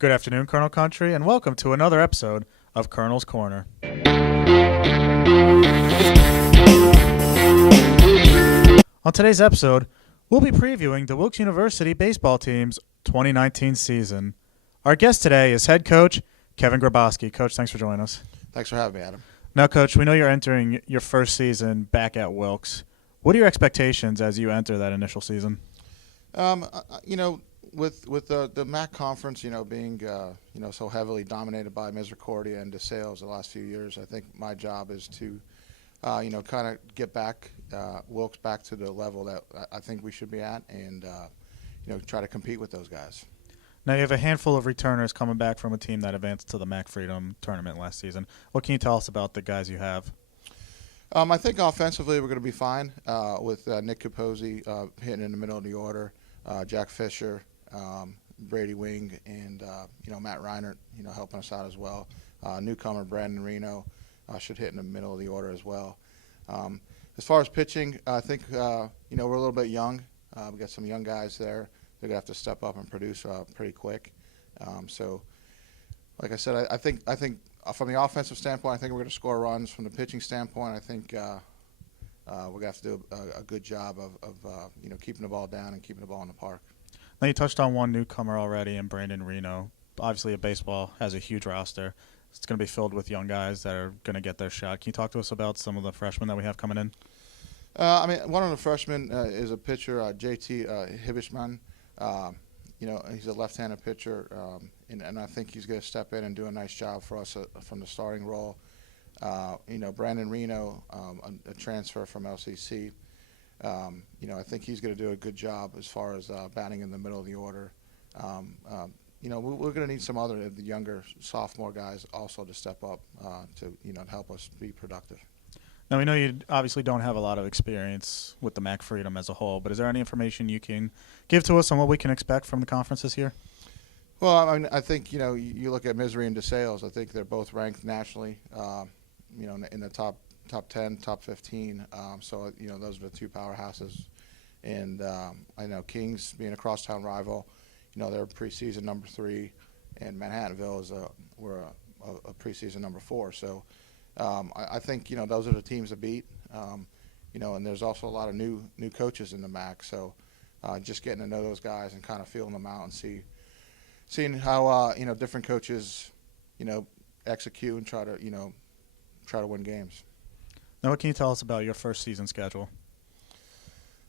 Good afternoon, Colonel Country, and welcome to another episode of Colonel's Corner. On today's episode, we'll be previewing the Wilkes University baseball team's 2019 season. Our guest today is head coach Kevin Gryboski. Coach, thanks for joining us. Thanks for having me, Adam. Now, Coach, we know you're entering your first season back at Wilkes. What are your expectations as you enter that initial season? With the MAC conference, being so heavily dominated by Misericordia and DeSales the last few years, I think my job is to, kind of get back Wilkes back to the level that I think we should be at, and try to compete with those guys. Now, you have a handful of returners coming back from a team that advanced to the MAC Freedom Tournament last season. What can you tell us about the guys you have? I think offensively we're going to be fine with Nick Capozzi hitting in the middle of the order, Jack Fisher, Brady Wing, and Matt Reinert, helping us out as well. Newcomer Brandon Reno should hit in the middle of the order as well. As far as pitching, I think we're a little bit young. We got some young guys there. They're gonna have to step up and produce pretty quick. So, like I said, I think from the offensive standpoint, I think we're going to score runs. From the pitching standpoint, I think we're going to have to do a good job of keeping the ball down and keeping the ball in the park. Now, you touched on one newcomer already in Brandon Reno. Obviously, baseball has a huge roster. It's going to be filled with young guys that are going to get their shot. Can you talk to us about some of the freshmen that we have coming in? One of the freshmen is a pitcher, JT Hibishman. He's a left-handed pitcher, and I think he's going to step in and do a nice job for us from the starting role. Brandon Reno, a transfer from LCC. I think he's going to do a good job as far as batting in the middle of the order. We're going to need some other the younger sophomore guys also to step up to help us be productive. Now, we know you obviously don't have a lot of experience with the MAC Freedom as a whole, but is there any information you can give to us on what we can expect from the conference this year? Well, I think, you look at Misery and DeSales, I think they're both ranked nationally, in the top 10, top 15. So, those are the two powerhouses. And I know Kings, being a crosstown rival, they're preseason number 3, and Manhattanville we're a preseason number 4. So, I think those are the teams to beat, and there's also a lot of new coaches in the MAC. So just getting to know those guys and kind of feeling them out and seeing how different coaches execute and try to win games. Now, what can you tell us about your first season schedule?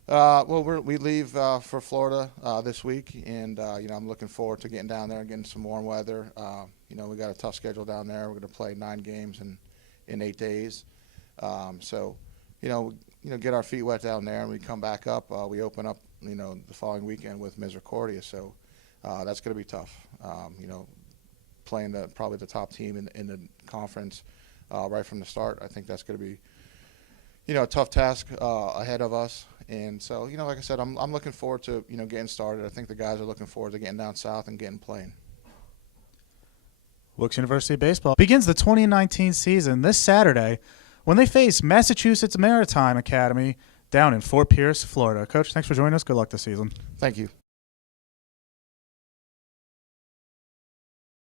Well, we leave for Florida this week, and I'm looking forward to getting down there and getting some warm weather. We got a tough schedule down there. We're going to play 9 games in 8 days. Get our feet wet down there, and we come back up. We open up, the following weekend with Misericordia, so that's going to be tough. Playing probably the top team in the conference right from the start. I think that's going to be, a tough task ahead of us. And so, like I said, I'm looking forward to, getting started. I think the guys are looking forward to getting down south and getting playing. Wilkes University baseball begins the 2019 season this Saturday when they face Massachusetts Maritime Academy down in Fort Pierce, Florida. Coach, thanks for joining us. Good luck this season. Thank you.